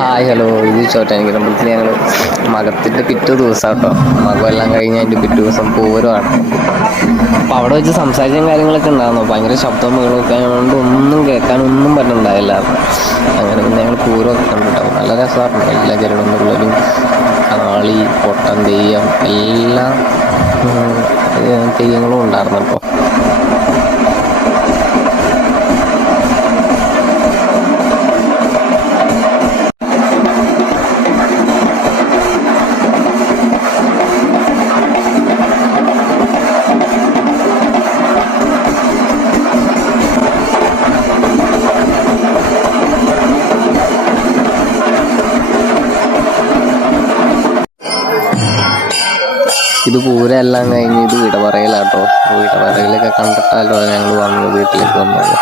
Hi hello, ഇത് ചോറ്റാനിക്കരമ്പലത്തിൽ ഞങ്ങൾ മകത്തിൻ്റെ പിറ്റേ ദിവസം കേട്ടോ. മകമെല്ലാം കഴിഞ്ഞ് അതിൻ്റെ പിറ്റേ ദിവസം പൂരമാണ്. അപ്പോൾ അവിടെ വെച്ച് സംസാരിച്ചും കാര്യങ്ങളൊക്കെ ഉണ്ടായിരുന്നു. ഭയങ്കര ശബ്ദം മുകളൊക്കെ ആയതുകൊണ്ട് ഒന്നും കേൾക്കാനൊന്നും പറ്റുന്നുണ്ടായില്ല. അങ്ങനെ പിന്നെ ഞങ്ങൾ പൂരമൊക്കെ കണ്ടിട്ടാവും. നല്ല രസമായിരുന്നു. എല്ലാ ജലടൊന്നുള്ളതും കാളി, പൊട്ടൻ തെയ്യം, എല്ലാ തെയ്യങ്ങളും ഉണ്ടായിരുന്നു. അപ്പോൾ ഇത് പൂരം എല്ലാം കഴിഞ്ഞ് ഇത് വിട പറയലാട്ടോ. വിട പറയലൊക്കെ കണ്ടിട്ടല്ലോ ഞങ്ങൾ വന്നത് വീട്ടിലേക്ക് വന്നത്.